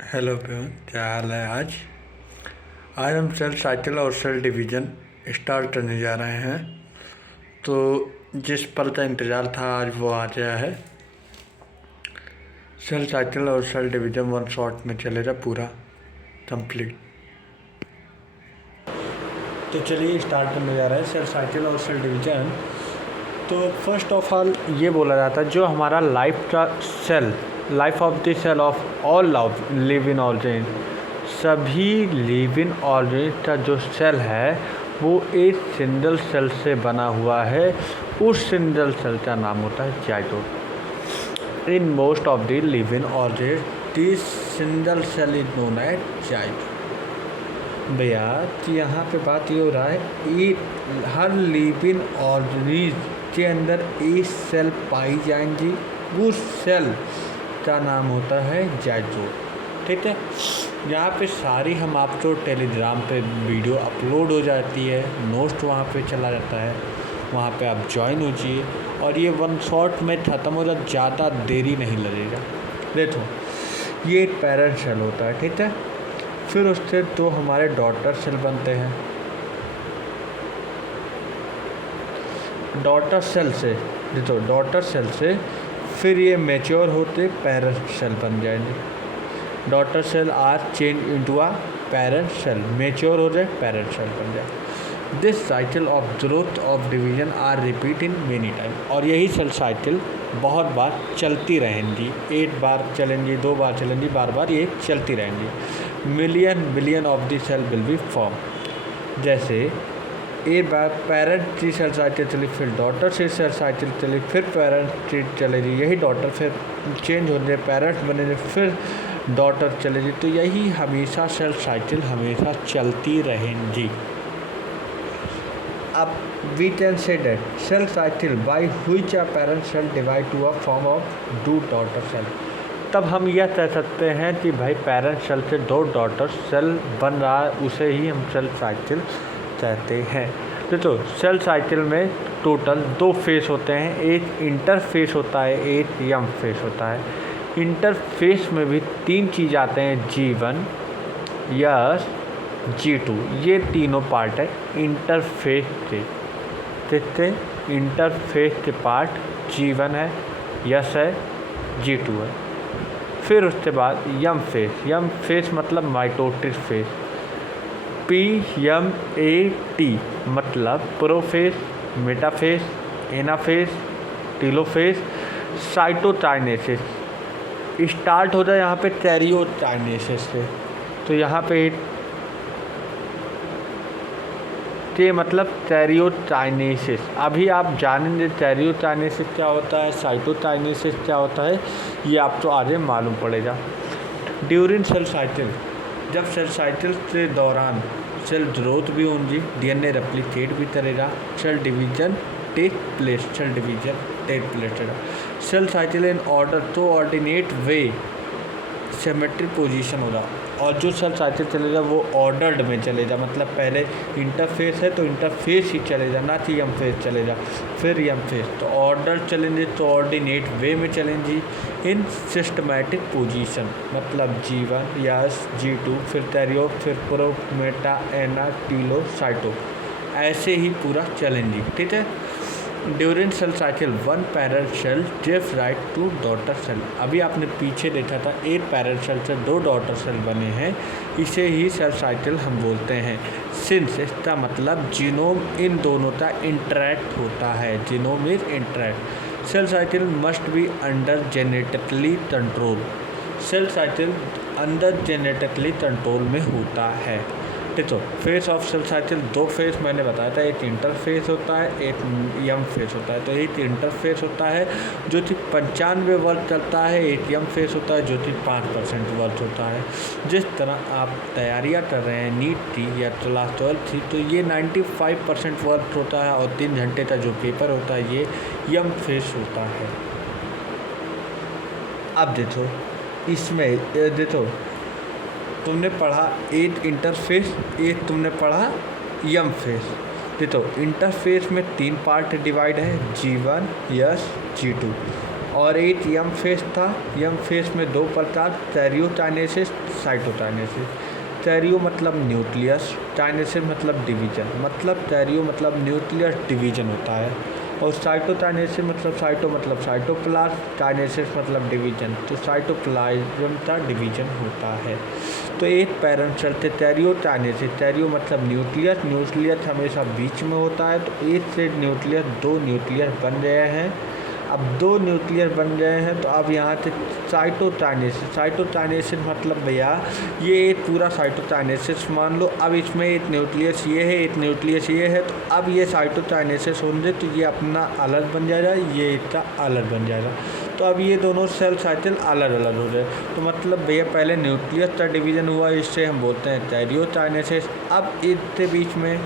Hello everyone, क्या हाल है। आज हम सेल साइकिल और सेल डिवीज़न स्टार्ट करने जा रहे हैं। तो जिस पल का इंतज़ार था आज वो आ गया है। सेल साइकिल और सेल डिवीज़न वन शॉट में चलेगा पूरा कंप्लीट। तो चलिए स्टार्ट करने जा रहे हैं सेल साइकिल और सेल डिवीज़न। तो फर्स्ट ऑफ ऑल ये बोला जाता है जो हमारा life of the cell of all living organ, सभी लिव इन ऑर्गेन का जो सेल है वो एक सिंगल सेल से बना हुआ है। उस सिंगल सेल का नाम होता है zygote. In most of the living organ this single cell is known as zygote. भैया यहाँ पे बात ये हो रहा है हर लिव इन ऑर्गेनिज्म के अंदर एक सेल पाई जाएंगी, उस सेल का नाम होता है जाइगोट। ठीक है, यहाँ पे सारी हम आपको टेलीग्राम पे वीडियो अपलोड हो जाती है, नोट्स वहाँ पे चला जाता है, वहाँ पे आप ज्वाइन होजिए और ये वन शॉट में ख़त्म हो जाए, ज़्यादा देरी नहीं लगेगा। देखो ये एक पेरेंट सेल होता है, ठीक है, फिर उससे तो हमारे डॉटर सेल बनते हैं। डॉटर सेल से देखो डॉटर सेल से फिर ये मैच्योर होते पेरेंट सेल बन जाएंगे। Daughter cell are change into a parent cell, mature हो जाए पेरेंट सेल बन जाए। This cycle of growth of division are repeat in many time. और यही सेल साइकिल बहुत बार चलती रहेंगी, एक बार चलेंगी, दो बार चलेंगी, बार बार ये चलती रहेंगी। Million billion of the cell will be form. जैसे एक बार पेरेंट की सेल साइकिल चली, फिर डॉटर से सेल साइकिल चली, फिर पेरेंट की चलेगी, यही डॉटर फिर चेंज हो जाए, पेरेंट्स बने, फिर डॉटर चलेगी। तो यही हमेशा सेल साइकिल हमेशा चलती रहेंगी। अब we can say that cell cycle by which a parent cell divide to a form of two daughter cell. तब हम यह कह सकते हैं कि भाई पेरेंट सेल से दो डॉटर सेल बन रहा है, उसे ही हम सेल साइकिल कहते हैं। तो सेल साइकिल में टोटल दो फेस होते हैं, एक इंटरफेस होता है, एक यम फेस होता है। इंटरफेस में भी तीन चीज़ आते हैं, G1, यस, G2, ये तीनों पार्ट है इंटरफेस के। देखते इंटरफेस के पार्ट G1 है, यस है, G2 है। फिर उसके बाद यम फेस मतलब माइटोटिक फेस, PMAT मतलब prophase, metaphase, anaphase, telophase, cytokinesis. Start हो जाए यहाँ पे कैरियोकाइनेसिस से। तो यहाँ पे के मतलब कैरियोकाइनेसिस। अभी आप जानेंगे कैरियोकाइनेसिस क्या होता है, साइटोकाइनेसिस क्या होता है, ये आपको आगे मालूम पड़ेगा। ड्यूरिंग सेल साइकिल, जब सेल साइकिल के दौरान सेल ग्रोथ भी होंगी, DNA रेप्लिकेट भी करेगा, सेल डिवीजन टेक प्लेस करेगा। सेल साइकिल इन ऑर्डर तो ऑर्डिनेट वे सिमेट्रिक पोजीशन होगा। और जो सेल साइकिल चलेगा वो ऑर्डर्ड में चलेगा, मतलब पहले इंटरफेस है तो इंटरफेस ही चलेगा, ना कि यम फेस चलेगा, फिर यम फेस। तो ऑर्डर चलेंगे तो ऑर्डिनेट वे में चलेंगी इन सिस्टमैटिक पोजीशन, मतलब G1, यस, G2, फिर कैरियो, फिर pro, meta, ana, telo, cyto, ऐसे ही पूरा चलेंगी। ठीक है। During cell cycle one parent cell gives right to daughter cell. अभी आपने पीछे देखा था एक पेरेंट सेल से दो डॉटर सेल बने हैं, इसे ही सेल साइकिल हम बोलते हैं। सिंस इसका मतलब जीनोम इन दोनों का इंटरैक्ट होता है, genome is interact. Cell cycle must be under genetically control. Cell cycle under genetically control में होता है। तो फेस ऑफ सेल साइकिल दो फेस मैंने बताया था, एक इंटरफेस होता है, एक यम फेस होता है। तो एक इंटरफेस होता है जो कि 95 वर्क करता है, एक यम फेस होता है जो कि 5% वर्क होता है। जिस तरह आप तैयारियां कर रहे हैं नीट की या क्लास 12 की, तो ये 95% वर्क होता है और 3 घंटे का जो पेपर होता है ये यम फेस होता है। अब देखो इसमें देखो तुमने पढ़ा एक इंटरफेस, एक तुमने पढ़ा यम फेस। देखो इंटरफेस में तीन पार्ट डिवाइड है, G1, यस, G2। और एक यंग फेज था। यंग फेज में 2 प्रकार, स्टेरियोकाइनेसिस, साइटोकाइनेसिस। स्टेरियो मतलब न्यूक्लियस, काइनेसिस मतलब डिवीजन, मतलब स्टेरियो मतलब न्यूक्लियस डिवीजन होता है, और साइटोकाइनेसिस मतलब साइटो मतलब साइटोप्लाज्म, काइनेसिस मतलब डिवीजन, तो साइटोप्लाज्म का डिवीजन होता है। तो एक पेरेंट सेल थे स्टेरियोकाइनेसिस, स्टेरियो मतलब न्यूक्लियस, न्यूक्लियस हमेशा बीच में होता है, तो एक से न्यूक्लियस 2 न्यूक्लियस बन गए हैं। अब 2 न्यूक्लियस बन गए हैं, तो अब यहाँ से साइटोकाइनेसिस, साइटोकाइनेसिस मतलब भैया ये एक पूरा साइटोकाइनेसिस मान लो। अब इसमें एक न्यूक्लियस ये है, एक न्यूक्लियस ये है, तो अब ये साइटोकाइनेसिस होंगे, तो ये अपना अलग बन जाएगा, ये इसका अलग बन जाएगा। तो अब ये दोनों सेल साइकिल अलग अलग हो जाए, तो मतलब भैया पहले न्यूक्लियस का डिवीजन हुआ, इससे हम बोलते हैं स्टेरियोकाइनेसिस। अब इसके बीच में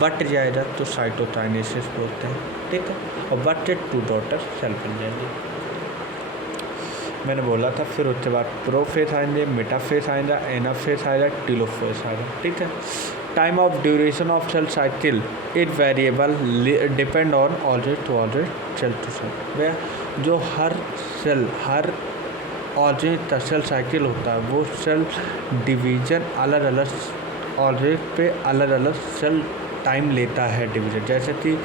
बट जाएगा तो साइटोकाइनेसिस बोलते हैं, ठीक है। और बटेड 2 डॉटर सेल बन जाएंगे, मैंने बोला था। फिर उसके बाद प्रोफेज आएंगे, मेटाफेज आएगा, एनाफेज आएगा, टीलोफेज आएगा, ठीक है। Time of duration of cell cycle it variable depend on orbit to orbit, cell to cell. भैया जो हर सेल हर ऑर्बिट का सेल साइकिल होता है, वो सेल डिवीजन अलग अलग ऑर्बिट पे अलग अलग सेल टाइम लेता है डिवीजन। जैसे कि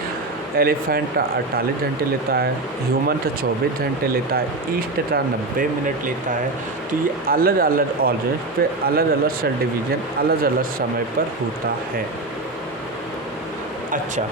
एलिफेंट 48 घंटे लेता है, ह्यूमन का 24 घंटे लेता है, ईस्ट का 90 मिनट लेता है। तो ये अलग अलग ऑर्गन पे अलग अलग सेल डिवीजन अलग अलग समय पर होता है। अच्छा,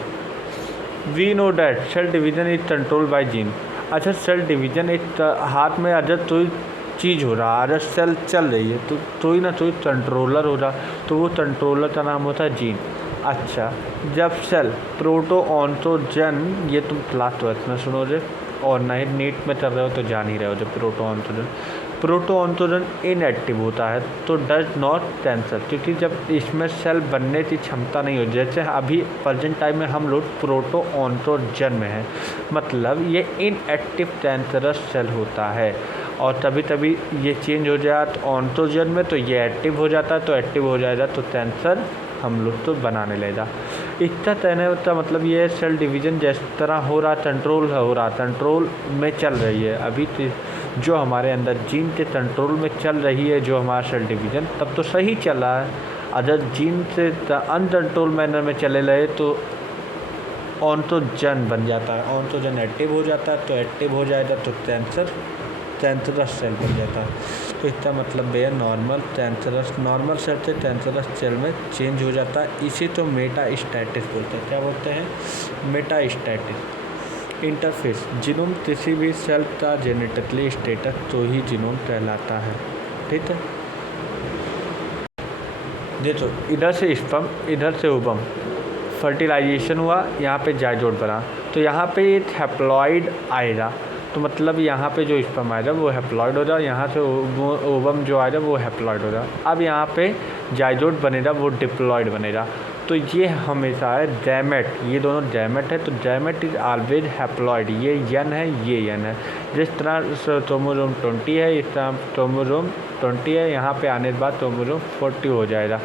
we know that cell division is control by gene. अच्छा, सेल डिवीजन एक हाथ में अगर कोई चीज़ हो रहा है, अगर सेल चल रही है, तो कोई ना कोई कंट्रोलर हो रहा, तो वो कंट्रोलर का नाम होता है जीन। अच्छा, जब सेल प्रोटो ऑन्टोजन, ये तुम क्लास 12 में सुनोगे और नहीं नीट में कर रहे हो तो जान ही रहे हो। जब प्रोटो ऑन्टोजन इनएक्टिव होता है तो डज नॉट कैंसर, क्योंकि जब इसमें सेल बनने की क्षमता नहीं हो। जैसे अभी प्रेजेंट टाइम में हम लोग प्रोटो ऑन्टोजन में हैं, मतलब ये इनएक्टिव कैंसरस सेल होता है, और तभी तभी ये चेंज हो जाए तो ऑन्टोजन में, तो ये एक्टिव हो जाता है, तो एक्टिव हो जाएगा तो कैंसर हम लोग तो बनाने लेगा। इतना कहने का मतलब ये सेल डिवीज़न जिस तरह हो रहा, कंट्रोल हो रहा, कंट्रोल में चल रही है अभी जो हमारे अंदर जीन के कंट्रोल में चल रही है जो हमारा सेल डिवीज़न, तब तो सही चल रहा है। अगर जीन से अनकंट्रोल मैनर में चले रहे तो ऑन्टोजन बन जाता है, ऑन्टोजन एक्टिव हो जाता है, तो एक्टिव हो जाएगा तो कैंसरस सेल बन जाता है। तो इसका मतलब भैया नॉर्मल सेल से कैंसरस सेल में चेंज हो जाता है। इसे तो मेटास्टैटिस बोलते हैं। क्या बोलते हैं? मेटास्टैटिस। इंटरफेस, जीनोम किसी भी सेल का जेनेटिकली स्टेटस तो ही जीनोम कहलाता है, ठीक है। देखो, इधर से स्पर्म, इधर से ओवम, फर्टिलाइजेशन हुआ, यहाँ पे जाइगोट बना, तो यहाँ पे एक हैप्लॉइड आएगा, तो मतलब यहाँ पे जो स्पर्म आएगा वो हैप्लॉइड हो जाए, यहाँ से ओवम जो आएगा वो हैप्लॉइड हो जाए। अब यहाँ पे जाइगोट बनेगा, वो डिप्लॉइड बनेगा। तो ये हमेशा है गैमेट, ये दोनों गैमेट है, तो गैमेट इज ऑलवेज हैप्लॉइड। ये यन है, ये यन है। जिस तरह क्रोमोसोम 20 है, इस तरह क्रोमोसोम 20 है, यहाँ पे आने के बाद क्रोमोसोम 40 हो जाएगा,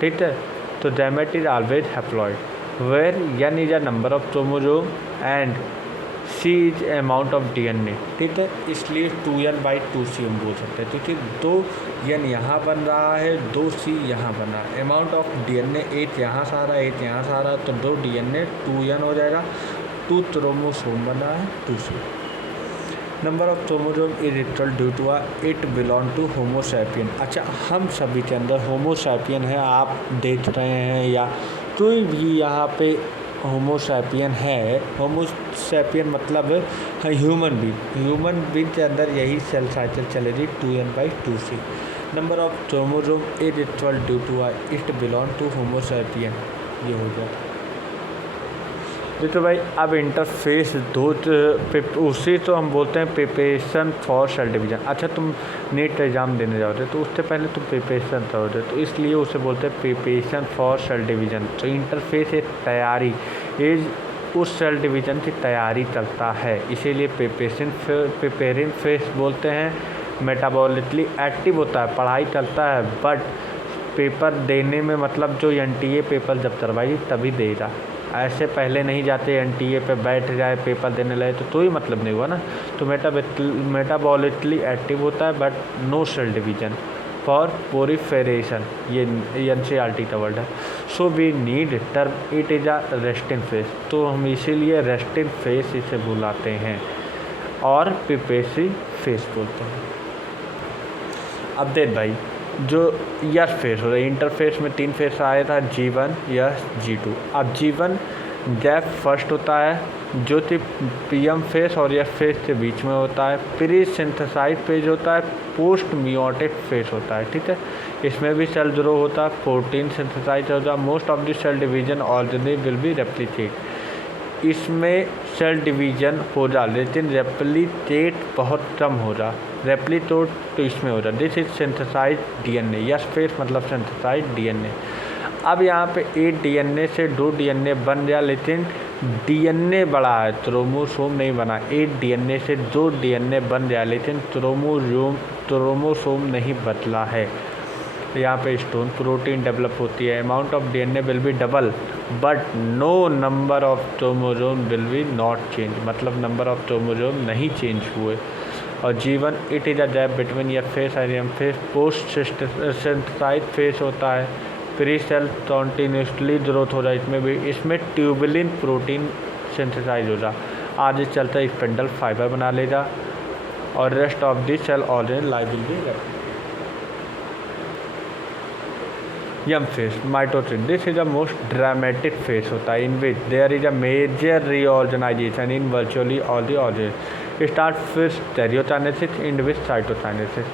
ठीक है। तो gamete is always haploid, where n is a number of chromosome and c is amount of DNA, ठीक है। इसलिए 2n/2c हम बोल सकते हैं, क्योंकि 2n यहाँ बन रहा है, 2c यहाँ बन रहा है। अमाउंट ऑफ DNA 8 यहाँ से आ रहा है, 8 यहाँ से आ रहा है, तो 2 DNA 2n हो जाएगा। 2 क्रोमोसोम बन रहा है, 2c। Number of chromosome is equal due to it belong to homo sapien. अच्छा, हम सभी के अंदर होमोसैपियन है, आप देख रहे हैं, या कोई भी यहाँ पे होमोसैपियन है। होमोसैपियन मतलब ह्यूमन बींग के अंदर यही सेल साइकिल चलेगी 2n/2c। Number of chromosome is equal due to it belong to homo sapien, ये हो गया। देखो भाई, अब इंटरफेस उसी तो हम बोलते हैं प्रिपरेशन फॉर सेल डिवीजन। अच्छा, तुम नीट एग्ज़ाम देने जाओगे तो उससे पहले तुम प्रिपरेशन करोगे, तो इसलिए उसे बोलते हैं प्रिपरेशन फॉर सेल डिवीजन। तो इंटरफेस एक तैयारी, एज उस सेल डिवीजन की तैयारी करता है, इसीलिए प्रिपेयरिंग फेस बोलते हैं। मेटाबॉलिकली एक्टिव होता है, पढ़ाई करता है, बट पेपर देने में मतलब जो NTA पेपर जब करवाएगी तभी देगा, ऐसे पहले नहीं जाते एनटीए पे बैठ जाए पेपर देने लगे तो ही मतलब नहीं हुआ ना। तो मेटाबॉलिकली एक्टिव होता है but no cell division for proliferation, ये NCERT का वर्ड है। So we need term it is a resting phase, तो हम इसीलिए रेस्टिंग फेस इसे बुलाते हैं और पिपेसी फेस बोलते हैं। अब देख भाई, जो यस फेस हो रहा है, इंटरफेस में 3 फेस आया था, G1 यस G2। अब G1 गैप फर्स्ट होता है जो कि PM फेस और यस फेस के बीच में होता है। प्री सिंथेसाइज फेज होता है, पोस्ट मियोटिक फेस होता है, ठीक है। इसमें भी सेल ग्रो होता है, प्रोटीन सिंथेसाइज होता है। Most of the cell division organism will be replicate, इसमें सेल डिवीजन हो जा, लेकिन रेप्लिकेट बहुत कम हो रहा। रेप्लिकेट तो इसमें हो रहा। This is synthesize DNA, S phase मतलब सिंथेसाइज DNA। अब यहाँ पे 8 DNA से 2 DNA बन गया, लेकिन DNA बड़ा है, क्रोमोसोम नहीं बना। 8 DNA से 2 DNA बन गया, लेकिन क्रोमोसोम नहीं बदला है। यहाँ पे स्टोन प्रोटीन डेवलप होती है। Amount of DNA will be double but no number of chromosome will be not change, मतलब नंबर ऑफ क्रोमोसोम नहीं चेंज हुए। और G1 it is a gap between S phase और M phase, post synthesise phase होता है। Pre sale continuously growth हो रहा है, इसमें ट्यूबुलिन प्रोटीन सिंथेसाइज हो रहा। आगे चलता स्पिंडल फाइबर बना लेगा और rest of the cell organ life will be M phase mitosis. This is the most dramatic phase होता है in which there is a major reorganisation in virtually all the organ. Start with stereokinesis end with cytokinesis.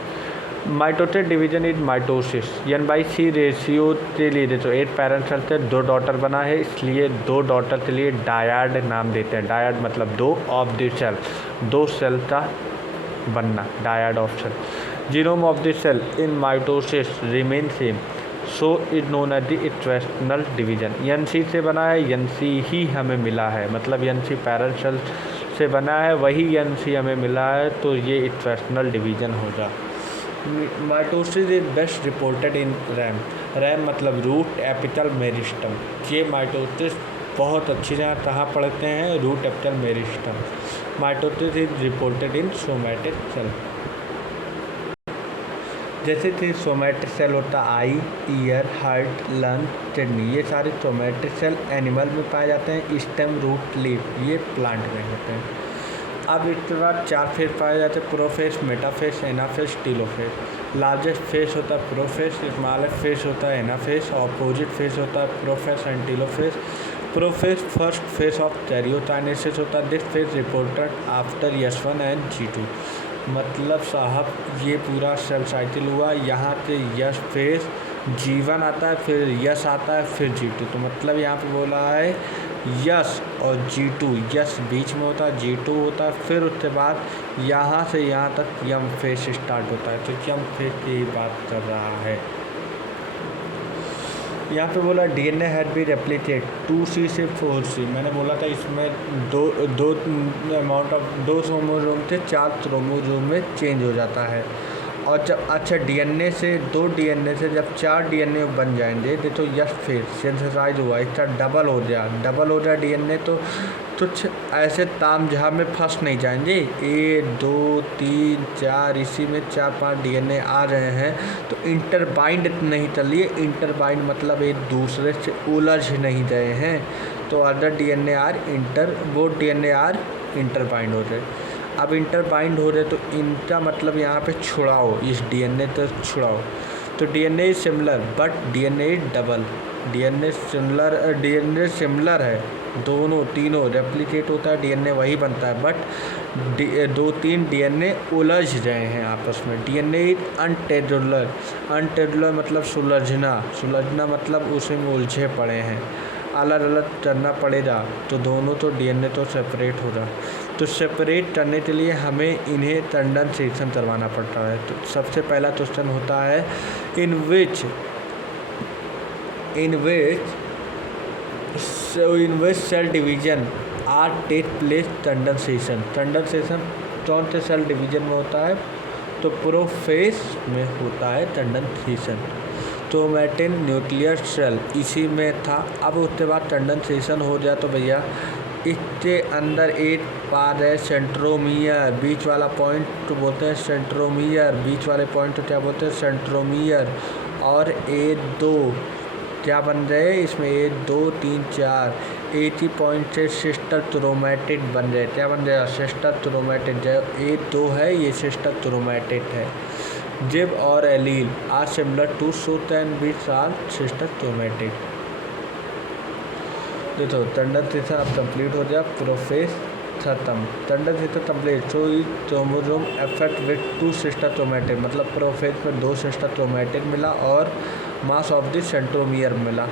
Mitosis division is mitosis, N/C ratio के लिए देखो 8 parent cell से 2 daughter बना है, इसलिए 2 daughter के लिए डायड नाम देते हैं। डायड मतलब 2 ऑफ द सेल, 2 सेल का बनना, dyad of cell. Genome of the cell in mitosis remain same, so is known as the iterational division. NC से बना है, NC ही हमें मिला है, मतलब NC पेरेंट सेल से बना है, वही NC हमें मिला है, तो ये इट्रेशनल डिवीजन होगा। Mitosis is best reported in RAM. RAM मतलब रूट एपिकल मेरिस्टम। ये माइटोसिस बहुत अच्छी जगह कहाँ पढ़ते हैं, root apical meristem. Mitosis is reported in somatic cell. जैसे कि सोमैटिक सेल होता eye, ear, heart, lung, kidney, ये सारे सोमैटिक सेल एनिमल में पाए जाते हैं। स्टेम, रूट, लीफ ये प्लांट में होते हैं। अब इसके बाद 4 फेस पाए जाते हैं, prophase, metaphase, anaphase, telophase. Largest phase होता है प्रोफेस, स्मॉलेस्ट फेस होता है एनाफेस, ऑपोजिट फेस होता है prophase and telophase. Prophase first phase of karyokinesis होता है। This phase reported after S1 and G2। मतलब साहब ये पूरा सेल साइकिल हुआ, यहाँ पे यस फेस G1 आता है, फिर यस आता है, फिर G2। तो मतलब यहाँ पे बोला है यस और G2, यस बीच में होता है, G2 होता है, फिर उसके बाद यहाँ से यहाँ तक यम फेस स्टार्ट होता है। तो यम फेस की बात कर रहा है। यहाँ पे बोला DNA had B replicate 2C से 4C। मैंने बोला था इसमें दो अमाउंट ऑफ 2 क्रोमोसोम से 4 क्रोमोसोम में चेंज हो जाता है। और जब अच्छा DNA से 2 DNA से जब 4 DNA बन जाएंगे तो यस फेस सिंथेसाइज हुआ, इसका डबल हो गया DNA, तो कुछ ऐसे ताम जहाँ में फंस नहीं जाएंगे। 1 2 3 4 इसी में 4-5 DNA आ रहे हैं, तो इंटरबाइंड नहीं चलिए। इंटरबाइंड मतलब एक दूसरे से उलझ नहीं गए हैं, तो अदर DNA आर इंटरबाइंड हो जाए। अब इंटरबाइंड हो रहे तो इनका मतलब यहाँ पे छुड़ाओ, इस DNA तो छुड़ाओ। तो DNA similar but DNA double. DNA similar है, दोनों तीनों रेप्लिकेट होता है, DNA वही बनता है, बट 2-3 DNA उलझ रहे हैं आपस में। DNA अनटेडुलर मतलब सुलझना मतलब उसी में उलझे पड़े हैं, अलग अलग करना पड़ेगा। तो दोनों तो DNA तो सेपरेट होगा, तो सेपरेट करने के लिए हमें इन्हें कंडेंसेशन करवाना पड़ता है। तो सबसे पहला क्वेश्चन होता है in which cell division are take place condensation. Condensation कौन से सेल डिवीजन में होता है, तो प्रोफेस में होता है कंडेंसेशन। क्रोमैटिन न्यूक्लियर सेल इसी में था। अब उसके बाद कंडेंसेशन हो जाए तो भैया इसके अंदर एक पार्ट है सेंट्रोमियर, बीच वाला पॉइंट तो बोलते हैं सेंट्रोमियर, बीच वाले पॉइंट तो क्या बोलते हैं सेंट्रोमियर। और A2 क्या बन रहे इसमें A2 3 4 एक ही पॉइंट से सिस्टर क्रोमैटिड बन रहे। क्या बन रहा सिस्टर क्रोमैटिड, जो A2 है ये सिस्टर क्रोमैटिड है। जिब और allele are similar to suit and beats are sister chromatid. देखो कंडेंसेशन अब कंप्लीट हो गया, प्रोफेस खत्म। Condensation complete so chromosome affect with 2 sister chromatid, मतलब प्रोफेस में 2 सिस्टर क्रोमैटिड मिला और मास ऑफ द सेंट्रोमियर मिला।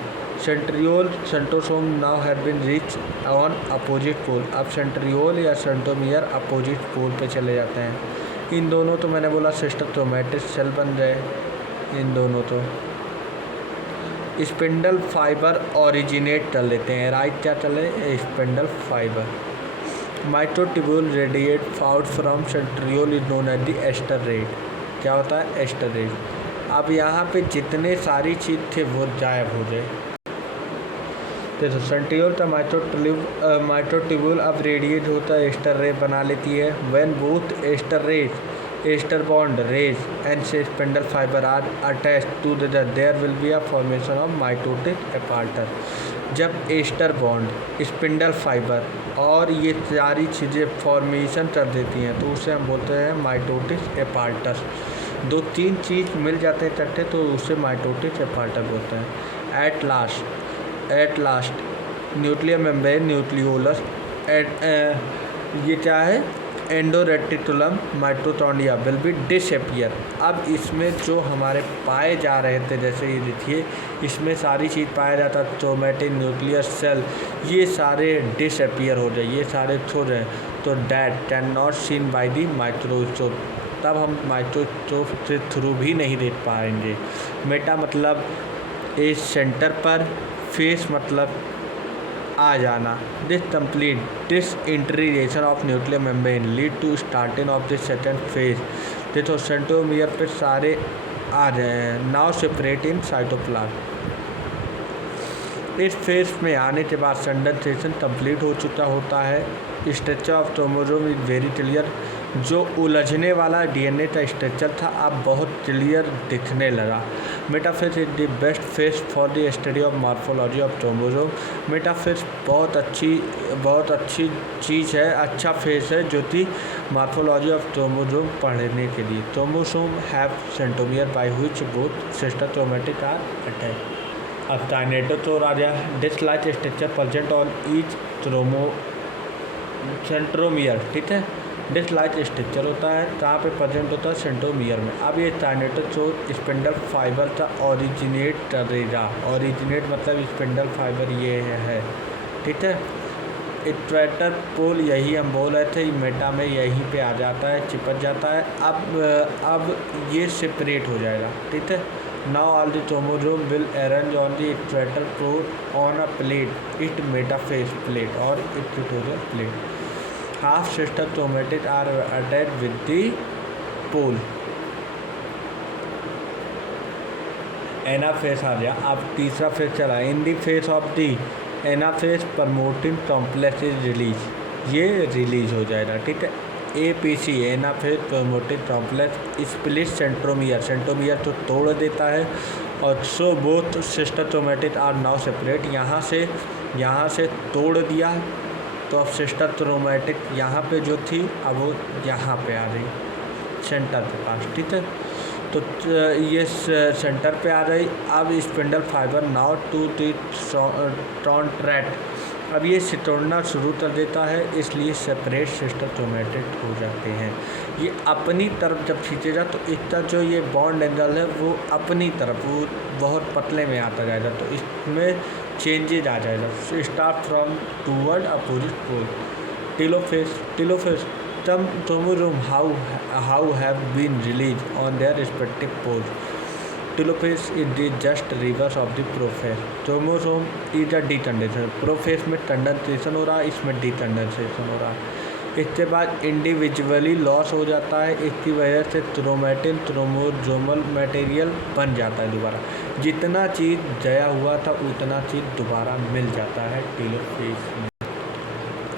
Centriole centrosome now have been reach on opposite pole. अब सेंट्रियोल या सेंट्रोमियर अपोजिट पोल पे चले जाते हैं। इन दोनों तो मैंने बोला सिस्टर क्रोमैटिड सेल बन गए इन दोनों। तो स्पिंडल फाइबर ओरिजिनेट कर लेते हैं। राइट क्या चले spindle fibre. Microtubule radiate out from centriole is known as the aster red. क्या होता है एस्टर रेड। अब यहाँ पे जितने सारी चीज़ थे वो गायब हो जाए। तो सेंट्रियोल का माइक्रोट्यूब्यूल अब रेडिएट होता है, एस्टर रे बना लेती है। When both aster bond rays and spindle fibre are attached to there will be a formation of mitotic apparatus. जब एस्टर बॉन्ड स्पिंडल फाइबर और ये सारी चीज़ें फॉर्मेशन कर देती हैं तो उसे हम बोलते हैं माइटोटिक एपार्टर। 2-3 चीज़ मिल जाते हैं इकट्ठे तो उसे माइटोटिक एपार्टर बोलते हैं। At last nuclear membrane nucleolus ये क्या है एंडोरेटिकुलम माइटोकॉन्ड्रिया विल बी डिसअपियर। अब इसमें जो हमारे पाए जा रहे थे, जैसे ये देखिए इसमें सारी चीज़ पाया जाता क्रोमैटिन न्यूक्लियर सेल, ये सारे डिसअपियर हो जाए, ये सारे छो जाए तो that can not seen by the microscope. तब हम माइक्रोस्कोप के थ्रू भी नहीं देख पाएंगे। मेटा मतलब इस सेंटर पर, फेस मतलब आ जाना। This complete disintegration of nuclear membrane lead to starting of the second phase. देखो सेंट्रोमियर पे सारे आ रहे हैं। Now separate in cytoplasm. इस फेज में आने के बाद कंडेंसेशन कंप्लीट हो चुका होता है। Structure of chromosome is very clear. जो उलझने वाला डीएनए का स्ट्रक्चर था अब बहुत क्लियर दिखने लगा। Metaphase is the best phase for the study of morphology of chromosome. Metaphase बहुत अच्छी चीज़ है, अच्छा फेज है जो कि मॉर्फोलॉजी ऑफ क्रोमोसोम पढ़ने के लिए। Chromosome have centromere by which both sister chromatid are attached. अब काइनेटोचोर आ गया। Disc like structure present on each centromere. ठीक है, डिस्क लाइक स्ट्रक्चर होता है कहाँ पे प्रेजेंट होता है सेंट्रोमियर में। अब ये काइनेटोचोर स्पिंडल फाइबर का ओरिजिनेट करेगा। ओरिजिनेट मतलब स्पिंडल फाइबर ये है। ठीक है, इक्वेटर पोल यही हम बोल रहे थे, मेटा में यहीं पे आ जाता है, चिपक जाता है। अब ये सेपरेट हो जाएगा। ठीक है, now all the chromosome will arrange on the equator pole on a plate it metaphase plate और equatorial plate. Half sister chromatid are attached with the pole. Anaphase आ गया। अब तीसरा फेज चला। In the phase of the anaphase promoting complex is release. ये release हो जाएगा। ठीक है, APC anaphase promoting complex split centromere तो तोड़ देता है। और so both sister chromatid are now separate. यहाँ से तोड़ दिया तो अब सिस्टर क्रोमैटिड यहाँ पे जो थी अब वो यहाँ पे आ रही सेंटर के पास। ठीक है, तो ये सेंटर पे आ रही। अब spindle fibre now to the contract. अब ये तोड़ना शुरू कर देता है, इसलिए सेपरेट सिस्टर क्रोमैटिड हो जाते हैं। ये अपनी तरफ जब खींचेगा तो इसका जो ये बॉन्ड एंगल है वो अपनी तरफ वो बहुत पतले में आता जाएगा, तो इसमें चेंजेज आ जाएगा। Start from toward opposite pole. Telophase chromosome how have been release on their respective poles. Telophase is the just reverse of the prophase. Chromosome is a decondensation. Prophase में कंडेंसेशन हो रहा है, इसमें डीकंडेंसेशन हो रहा है। इसके बाद इंडिविजुअली लॉस हो जाता है, इसकी वजह से क्रोमैटिन क्रोमोसोमल मटेरियल बन जाता है दोबारा। जितना चीज़ गया हुआ था उतना चीज़ दोबारा मिल जाता है टेलोफेज में।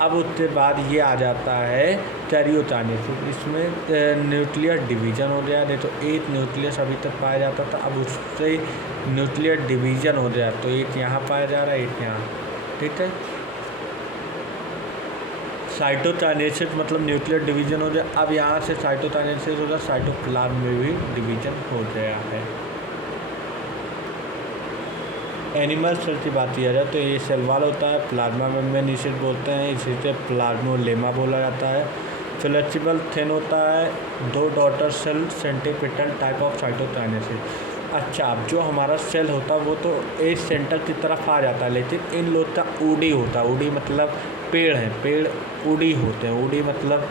अब उसके बाद ये आ जाता है कैरियोकाइनेसिस। इसमें न्यूक्लियर डिवीज़न हो गया, नहीं तो एक न्यूक्लियस अभी तक पाया जाता था, अब उससे न्यूक्लियर डिवीज़न हो गया, तो एक यहाँ पाया जा रहा है, एक यहाँ। ठीक है। साइटोकाइनेसिस मतलब न्यूक्लियर डिवीज़न हो गया। अब यहाँ से साइटोकाइनेसिस हो गया, साइटोप्लाज्म में भी डिवीज़न हो गया है। एनिमल सेल की बात किया जाए तो ये सेल वॉल होता है, प्लाज्मा मेम्ब्रेन बोलते हैं, इसी से प्लाज्मोलेमा बोला जाता है। फ्लेक्सिबल थिन होता है, 2 daughter cell centripetal type of cytokinesis. अच्छा, अब जो हमारा सेल होता है वो तो एक सेंटर की तरफ आ जाता है, लेकिन इन लोग का ऊडी होता है। ऊडी मतलब पेड़ हैं, पेड़ ऊडी होते हैं, ऊडी मतलब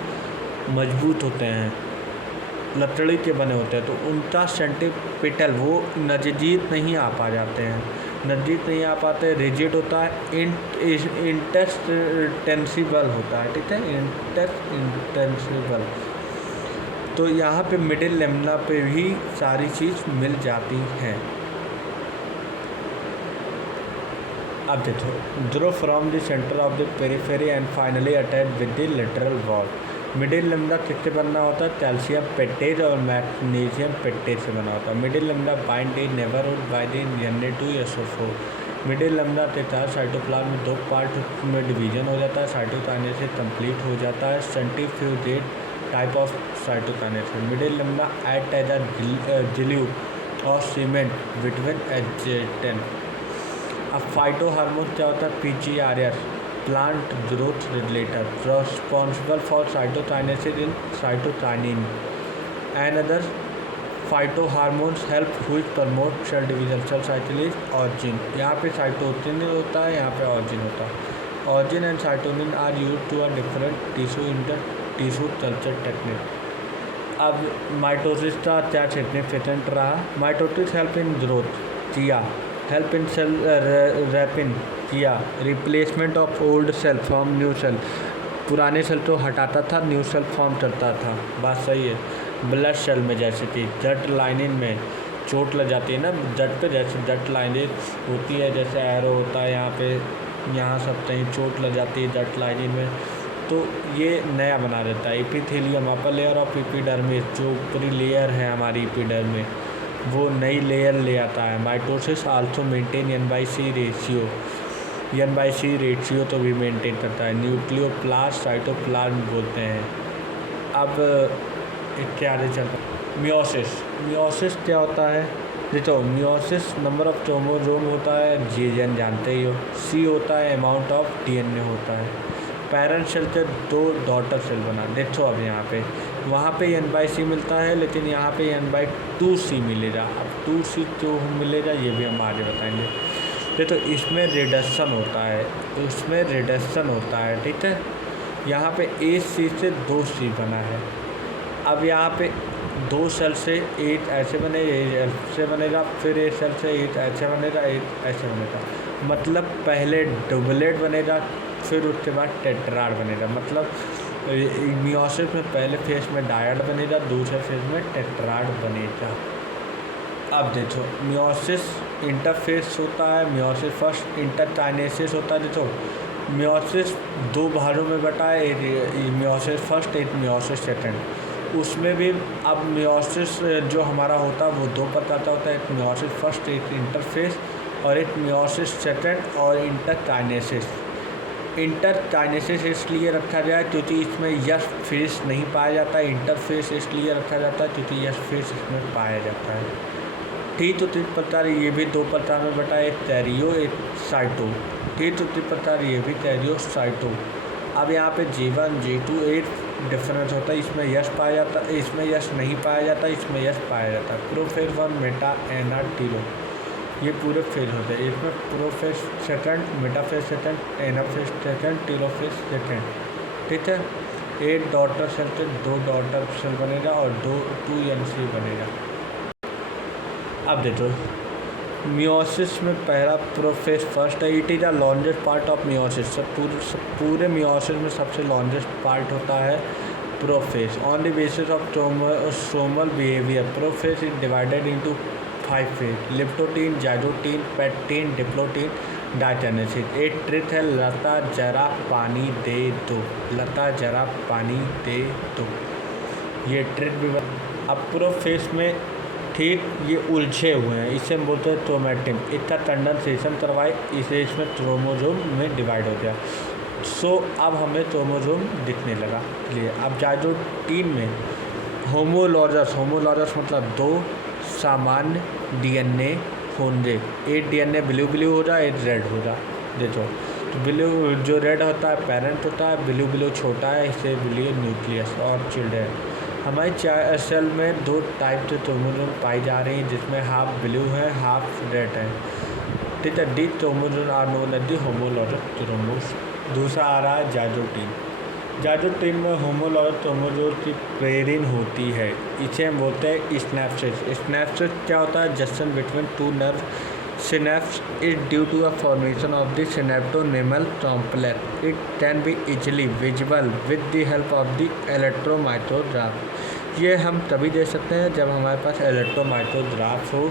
मजबूत होते हैं, लकड़ी के बने होते हैं, तो उनका सेंट्रीपिटल वो नज़दीक नहीं आ पा जाते हैं, नज़दीक नहीं आ पाते, रिजिड होता है, इंटेंसिबल होता है। ठीक है, इंटेंसिबल। तो यहाँ पे मिडिल लेमिना पे भी सारी चीज़ मिल जाती हैं। अब देखो, draw from the centre of the periphery and finally attach with the lateral wall. Middle lamella किससे बनना होता है? कैल्शियम पेटेज और मैग्नीशियम पेटेज से बना होता है। Middle lamina bind the neighbourhood by the Na2SO4। Middle lamina के तहत साइटोप्लाज्म में 2 पार्ट में डिवीजन हो जाता है, साइटोकाइनेसिस कंप्लीट हो जाता है। Centrifugate type of cytokinesis. Middle lamina act as a glue और सीमेंट बिटवीन एडजेसेंट। अब फाइटो हार्मोन क्या होता है? PGRS plant growth regulator, responsible for cytokinesis in cytokinin and other phyto hormones help which promote cell division, cell cycle origin. यहाँ पे cytokinin होता है, यहाँ पे ऑर्जिन होता है। Origin and cytokine are used to a different tissue in the tissue culture technique. अब mitosis का क्या सिग्निफिकेंट रहा? माइटोसिस हेल्प इन ग्रोथ किया, हेल्प इन सेल रैपिंग किया, replacement of old cell form new cell, पुराने cell तो हटाता था, न्यू सेल फॉर्म करता था, बात सही है। ब्लड सेल में जैसे कि जट लाइनिंग में चोट लग जाती है ना जट पे, जैसे जट लाइनिंग होती है, जैसे एरो होता है यहाँ पे, यहाँ सब कहीं चोट लग जाती है जट लाइनिंग में, तो ये नया बना देता है। Epithelium upper layer of epidermis, जो ऊपरी लेयर है हमारी एपिडर्मिस, वो नई लेयर ले आता है। Mitosis also maintain N/C ratio, N/C ratio तो भी मेंटेन करता है। न्यूक्लियोप्लास्ट साइटोप्लाज्म बोलते हैं। अब क्या आगे चलता है? मियोसिस क्या होता है? देखो, मियोसिस नंबर ऑफ क्रोमोसोम होता है, GN जानते ही हो। C होता है अमाउंट ऑफ DNA होता है। पेरेंट सेल से 2 डॉटर सेल बना। देखो अब यहाँ पे, वहाँ पे N/C मिलता है, लेकिन यहाँ पे N/2C मिलेगा। अब 2C जो मिलेगा ये भी हम आगे बताएंगे। देखो, इसमें रिडक्शन होता है, उसमें रिडक्शन होता है। ठीक है, यहाँ पे AC से 2C बना है। अब यहाँ पे 2 सेल से 8 ऐसे बनेगा, ऐसे बनेगा, फिर 1 सेल से 8 ऐसे बनेगा, 8 ऐसे बनेगा। मतलब पहले डुबलेट बनेगा, फिर उसके बाद टेट्राड बनेगा। मतलब मियोसिस में पहले फेज में डायड बनेगा, दूसरे फेज में टेट्राड बनेगा। अब देखो, मियोसिस इंटरफेस होता है, मियोसिस फर्स्ट इंटरकाइनेसिस होता है। देखो, मियोसिस 2 भागों में बटा है, एक मियोसिस फर्स्ट, एक मियोसिस सेकंड। उसमें भी अब मियोसिस जो हमारा होता है वो 2 प्रकार का होता है, एक मियोसिस फर्स्ट, एक इंटरफेस, और एक मियोसिस सेकंड और इंटरकाइनेसिस। इंटरकाइनेसिस इसलिए रखा गया है क्योंकि इसमें यस फेस नहीं पाया जाता है। इंटरफेस इसलिए रखा जाता है क्योंकि यस फेस इसमें पाया जाता है। ठीक, तो 3 प्रकार, ये भी 2 प्रकार में बटा, एक कैरियो, एक साइटो। ठीक, तो 3 प्रकार, ये भी कैरियो साइटो। अब यहाँ पे G1 G2 एक डिफरेंस होता है, इसमें यस पाया जाता है, इसमें यस नहीं पाया जाता, इसमें यस पाया जाता है। प्रोफेज 1 मेटा एना टीलो, ये पूरे फेज होते हैं। इसमें prophase second, metaphase second, anaphase second, telophase second. ठीक है, 1 डॉटर सेल से 2 डॉटर सेल बनेगा और 2 NC बनेगा। अब देखो, मियोसिस में पहला प्रोफेज फर्स्ट है। It is a longest part of meiosis. पूरे मियोसिस में सबसे लॉन्गेस्ट पार्ट होता है prophase. On the basis of somal behaviour prophase is divided into 5 phase: leptotene, zygotene, pectin, diplotene, diakinesis. एक ट्रिक है, लता जरा पानी दे दो, लता जरा पानी दे दो, ये ट्रिक भी। अब प्रोफेज में ठीक ये उलझे हुए हैं, इसे हम बोलते हैं क्रोमैटिन। इसका कंडेंसेशन करवाए, इसे इसमें क्रोमोसोम में डिवाइड हो गया। अब हमें क्रोमोसोम दिखने लगा। लिए अब जाइजोटीन में होमोलॉगस मतलब 2 सामान्य डीएनए होंगे। एक डीएनए ब्लू हो जाए, एक रेड हो जाए। देखो तो ब्लू जो रेड होता है पेरेंट होता है, ब्लू छोटा है, इसे ब्लू न्यूक्लियस और चिल्ड्रन। हमारी सेल में 2 टाइप के क्रोमोसोम पाई जा रही हैं, जिसमें हाफ ब्लू है, हाफ रेड है। ठीक है, the chromosome are known as the homologous chromosome. दूसरा आ रहा है जाइजोटीन में होमोलॉगस क्रोमोसोम की पेयरिंग होती है, इसे हम बोलते हैं स्नैप्सिस। क्या होता है? Junction between 2 nerve synapse is due to a formation of the synaptonemal complex. It can be easily visible with the help of the electromyograph। ये हम तभी देख सकते हैं जब हमारे पास इलेक्ट्रोमाइक्रोग्राफ हो,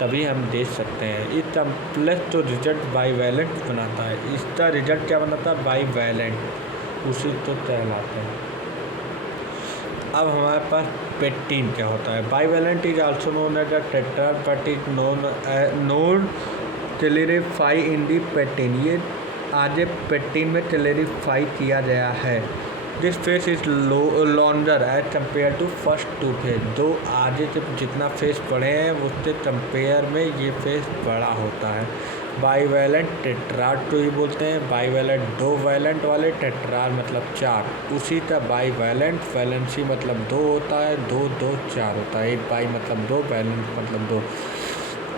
तभी हम देख सकते हैं। इस कम्प्लेक्स तो रिजल्ट बाईवैलेंट बनाता है। इसका रिजल्ट क्या बनाता है? बाईवैलेंट, उसी तो कहलाते हैं। अब हमारे पास पेक्टिन क्या होता है? Bivalent is also known as a tetra but is known clarify in the pachytene. ये आगे पेक्टिन में क्लैरिफाई किया गया है। This phase is longer as compare to first 2 phase. 2 आगे से जितना फेस बड़े हैं उससे कंपेयर में ये फेस बड़ा होता है। बाईवैलेंट टेट्राड तो ये बोलते हैं। बाईवैलेंट 2 वैलेंट वाले, टेट्राड मतलब 4। उसी का बाईवैलेंट वैलेंसी मतलब 2 होता है, 2 2 4 होता है। एक बाई मतलब 2, वैलेंट मतलब 2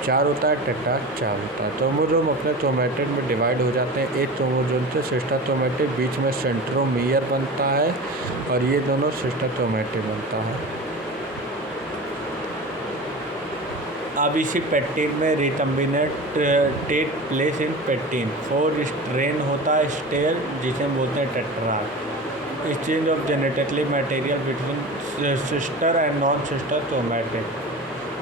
4 होता है, टेट्राड 4 होता है। क्रोमोसोम अपने क्रोमैटिड में डिवाइड हो जाते हैं। एक क्रोमोसोम से सिस्टर क्रोमैटिड, बीच में सेंट्रोमियर बनता है और ये दोनों सिस्टर क्रोमैटिड बनता है। अब इसी पेक्टिन में recombinate take place in pachytene. 4 strand होता है स्टेल, जिसे हम बोलते हैं tetrad. Exchange of genetically material between sister and non sister chromatid.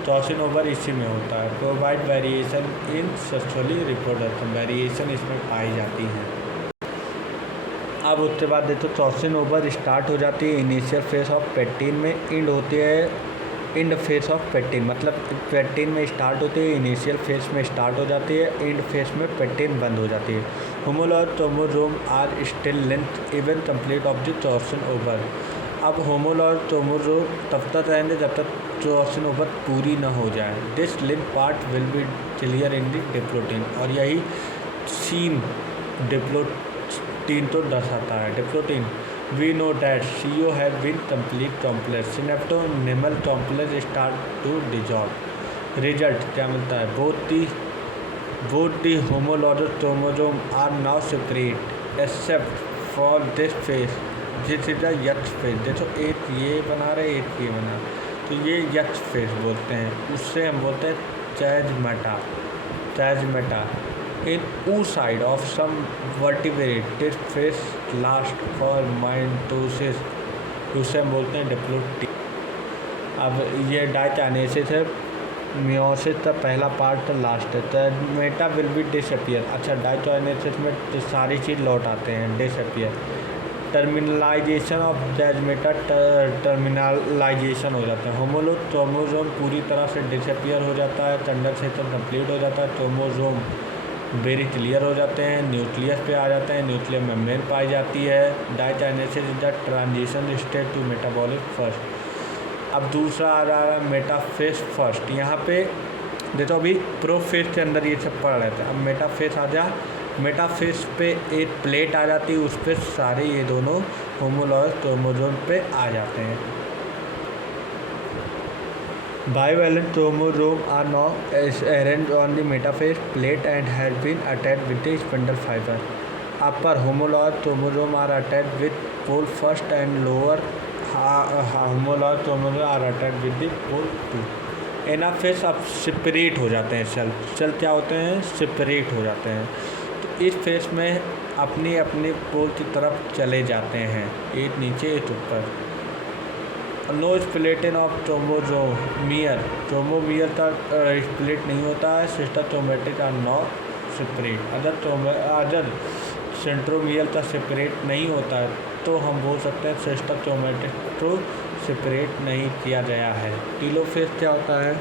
Crossing over इसी में होता है। Provide variation in sexually reproduction. Variation इसमें पाई जाती हैं। अब उसके बाद देखो क्रॉसिंग ओवर स्टार्ट हो जाती है इनिशियल फेज ऑफ पेक्टिन में, एंड होती है एंड फेज ऑफ पेक्टिन। मतलब पेक्टिन में स्टार्ट होती है, इनिशियल फेज में स्टार्ट हो जाती है, एंड फेज में पेक्टिन बंद हो जाती है। Homologous chromosome are still length even complete of the crossing over. अब होमोलॉगस क्रोमोसोम तब तक रहेंगे जब तक क्रॉसिंग ओवर पूरी ना हो जाए। This link part will be clear in the diplotene. और यही सीन डिप्लोटीन तो दर्शाता है। Diplotene we know that CO have been complete complex, synaptonemal complex start to dissolve। result क्या मिलता है? both the homologous chromosome are now separate except for this phase, this is the X phase। देखो एक ये बना रहे, एक ये बना, तो ये X phase बोलते हैं। उससे हम बोलते हैं chasmata। In oocyte of some vertebrate, this phase lasts for mitosis, उसे हम बोलते हैं डिप्लोटीन। अब ये डायटेनेसिस है, मियोसिस का पहला पार्ट लास्ट है। चैस्मेटा विल बी डिसअपियर। अच्छा, डायटेनेसिस में तो सारी चीज़ लौट आते हैं, डिसअपियर। टर्मिनलाइजेशन ऑफ चैस्मेटा, टर्मिनलाइजेशन हो जाता है। होमोलॉगस क्रोमोसोम पूरी तरह से डिसअपियर हो जाता है, कंडेंसेशन कंप्लीट हो जाता है, क्रोमोसोम वेरी क्लियर हो जाते हैं, न्यूक्लियस पे आ जाते हैं, न्यूक्लियर मेम्ब्रेन पाई जाती है। Diakinesis is the transition state to metabolic first. अब दूसरा आ रहा है मेटाफेज फर्स्ट। यहाँ पे देखो अभी प्रोफेज के अंदर ये सब पढ़ रहे थे, अब मेटाफेज आ जा। मेटाफेज पे एक प्लेट आ जाती है, उस पर सारे ये दोनों होमोलॉगस क्रोमोसोम पे आ जाते हैं। Bivalent chromosome are now arranged on the metaphase plate and has been attached with the spindle fiber. Upper homologous chromosome are attached with pole first and lower homologous chromosome are attached with the pole 2. Anaphase अब separate हो जाते हैं cell क्या होते हैं, separate हो जाते हैं। तो इस फेस में अपनी अपनी पोल की तरफ चले जाते हैं, एक नीचे एक ऊपर। नो स्प्लिटिंग ऑफ ट्रोमोजोमियर का स्प्लिट नहीं होता है। Sister chromatid are not separate. अगर सेंट्रोमियर का सेपरेट नहीं होता है तो हम बोल सकते हैं सिस्टर क्रोमैटिड को सेपरेट नहीं किया गया है। टीलोफेज क्या होता है,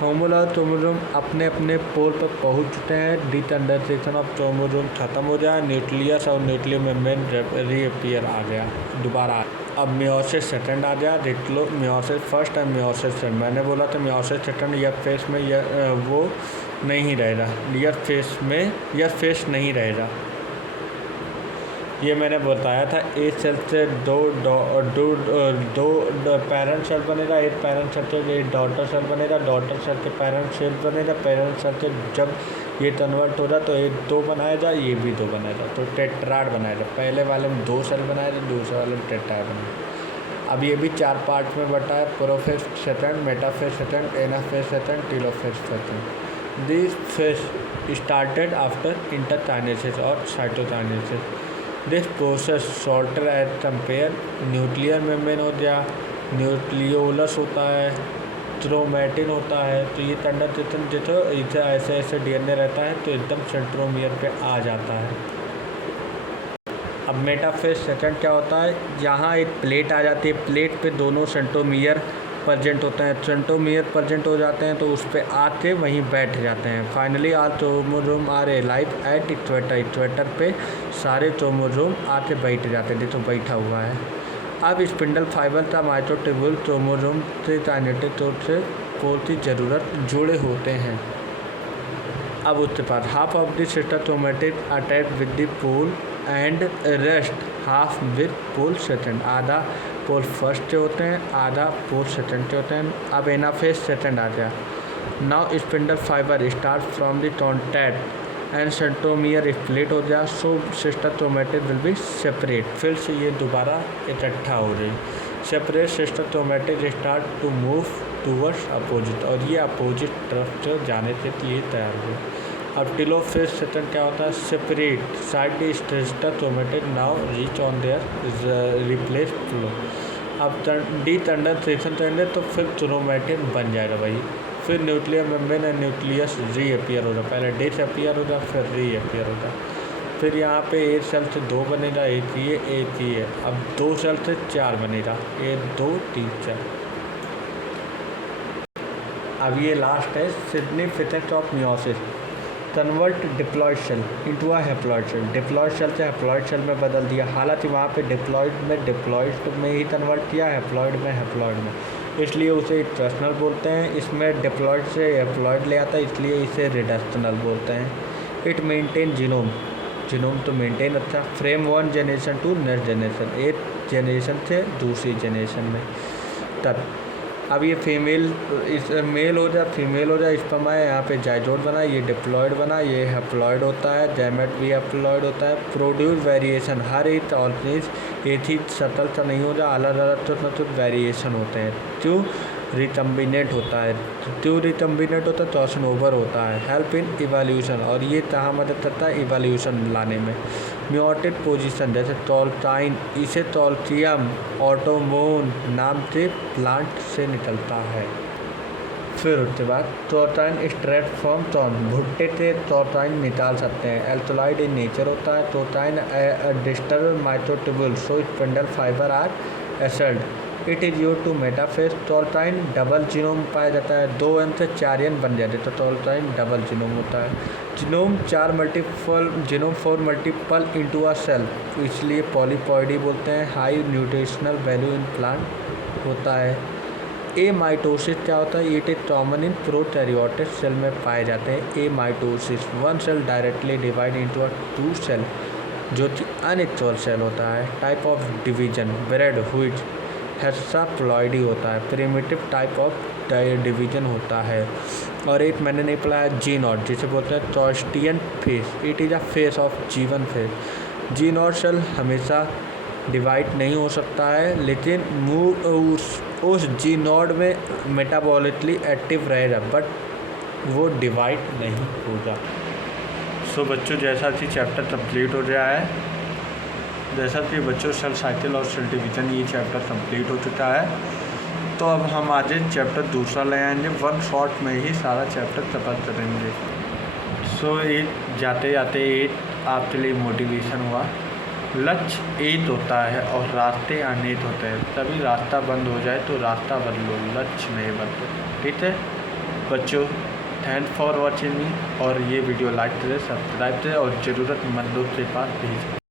होमोलॉज क्रोमोसोम अपने अपने पोल पर पहुंच चुके हैं, डिसअंडरसेक्शन ऑफ क्रोमोसोम खत्म हो जाए, न्यूक्लियस और न्यूक्लियर मेम्ब्रेन रीअपियर आ गया दोबारा। अब मियोसिस सेकंड आ गया, मियोसिस फर्स्ट और मियोसिस सेकंड। मैंने बोला था मियोसिस सेकंड यह फेस में वो नहीं रहेगा, यह फेस नहीं रहेगा। ये मैंने बताया था, एक सेल से दो पेरेंट सेल बनेगा, एक पेरेंट सेल से एक डॉटर सेल बनेगा, डॉटर सेल के पेरेंट सेल बनेगा, पेरेंट सेल से जब ये कन्वर्ट होगा तो एक 2 बनाया जाए, ये भी 2 बनाएगा, तो टेट्राड बनाएगा। पहले वाले में 2 सेल बनाया, दूसरे वाले में टेट्राड बनाया। अब ये भी 4 पार्ट में बटा है, prophase second, metaphase second, anaphase second, telophase second. This phase started after interkinesis और cytokinesis. This process shorter as compare nuclear membrane हो गया, न्यूक्लियोलस होता है, क्रोमैटिन होता है। तो ये कंडक्शन जो ऐसे ऐसे डीएनए रहता है तो एकदम सेंट्रोमियर पे आ जाता है। अब मेटाफेज सेकंड क्या होता है, यहाँ एक प्लेट आ जाती है, प्लेट पे दोनों सेंट्रोमियर प्रेजेंट होते हैं, सेंट्रोमियर प्रेजेंट हो जाते हैं तो उस पर आके वहीं बैठ जाते हैं। Finally are chromosome are live at equator पे सारे क्रोमोसोम आके बैठ जाते हैं, देखो बैठा हुआ है। अब स्पिंडल फाइबर का माइक्रोट्यूब्यूल क्रोमोसोम से काइनेटिक तौर से पोल की ज़रूरत जुड़े होते हैं। अब उसके बाद half of the sister chromatid attach with the pole and rest half with pole second. आधा पोल फर्स्ट से होते हैं, आधा पोल सेकंड से होते हैं। अब एनाफेज सेकंड आ गया। Now spindle fibre start from the contact end centromere split हो गया, so sister chromatid will be separate. फिर से ये दोबारा इकट्ठा हो रही। Separate sister chromatid start to move towards opposite, और ये अपोजिट तरफ से जाने के लिए तैयार हुए। अब टीलोफेज सेकंड क्या होता है, separate side sister chromatid now reach on their replace flow. अब डिसअंडरसेक्शन करेंगे तो फिर क्रोमैटिड बन जाएगा भाई। फिर nuclear membrane and nucleus reappear होगा, पहले डिसअपियर होगा फिर रीअपियर होगा। फिर यहाँ पे एक सेल से 2 बनेगा, एक ही है। अब 2 सेल से 4 बनेगा, 1 2 3 4। अब ये लास्ट है significance of meiosis, convert diploid cell into a haploid cell. Diploid cell से हैप्लॉयड सेल में बदल दिया, हालांकि वहाँ पे डिप्लॉयड में ही कन्वर्ट किया, हैप्लॉयड में, इसलिए उसे रिडक्शनल बोलते हैं। इसमें डिप्लॉयड से हैप्लॉयड ले आता है, इसलिए इसे रिडक्शनल बोलते हैं। इट मेंटेन जीनोम तो मेंटेन अच्छा, from 1 generation to next generation, एक जनरेशन से दूसरी जनरेशन में। तब अब ये मेल हो जाए फीमेल हो जाए, स्पर्म आया, यहाँ पे जाइगोट बना, ये डिप्लॉयड बना, ये हैप्लॉयड होता है, गैमेट भी हैप्लॉयड होता है। प्रोड्यूस वेरिएशन, हर एक ऑर्गेनिज्म एक ही शक्ल का नहीं होता, अलग अलग तो वेरिएशन होते हैं। क्यों रिकम्बिनेट होता है, तो क्रॉसओवर होता है। हेल्प इन इवोल्यूशन, और ये कहाँ मदद करता है इवोल्यूशन लाने में। म्यूटेड पोजीशन, जैसे टॉल्टाइन, इसे टॉल्टियम ऑटोमोन नाम से प्लांट से निकलता है। फिर उसके बाद टॉल्टाइन स्ट्रेट फ्रॉम टॉन, भुट्टे से टॉल्टाइन निकाल सकते हैं। एल्कलॉइड इन नेचर होता है। टॉल्टाइन disturb microtubule, so spindle fibre are acid. It is use to metaphase. टॉल्टाइन डबल जीनोम पाया जाता है, 2 N से 4 N बन जाते हैं, तो टॉल्टाइन डबल जीनोम होता है। Genome 4 multiple into a cell, इसलिए पॉलीपॉइडी बोलते हैं। High nutritional value in plant होता है। ए माइटोसिस क्या होता है, it is common in prokaryotic cell में पाए जाते हैं। Amitosis 1 cell directly divide into a 2 cell, जो कि अनइक्वल सेल होता है। Type of division bread wheat hexaploidy होता है, प्रिमिटिव टाइप ऑफ डिवीजन होता है। और एक मैंने नहीं पढ़ाया जीनोड, जिसे बोलते हैं टॉस्टियन phase, it is a phase of जीवन फेस। जीनोड सेल हमेशा डिवाइड नहीं हो सकता है, लेकिन उस जी नोड में मेटाबॉलिकली एक्टिव रहेगा बट वो डिवाइड नहीं होगा। सो बच्चों जैसा कि चैप्टर कंप्लीट हो गया है, जैसा कि बच्चों सेल साइकिल और सेल डिवीज़न ये चैप्टर कंप्लीट हो चुका है। तो अब हम आज चैप्टर दूसरा ले आएंगे, वन शॉट में ही सारा चैप्टर कवर करेंगे। सो एक जाते जाते एक आपके लिए मोटिवेशन हुआ, लक्ष्य एक होता है और रास्ते अनेक होते हैं, तभी रास्ता बंद हो जाए तो रास्ता बदलो, लक्ष्य नहीं बदलो। ठीक है बच्चों, थैंक फॉर वॉचिंग मी, और ये वीडियो लाइक करें, सब्सक्राइब करें और ज़रूरतमंदों के पास भेजें।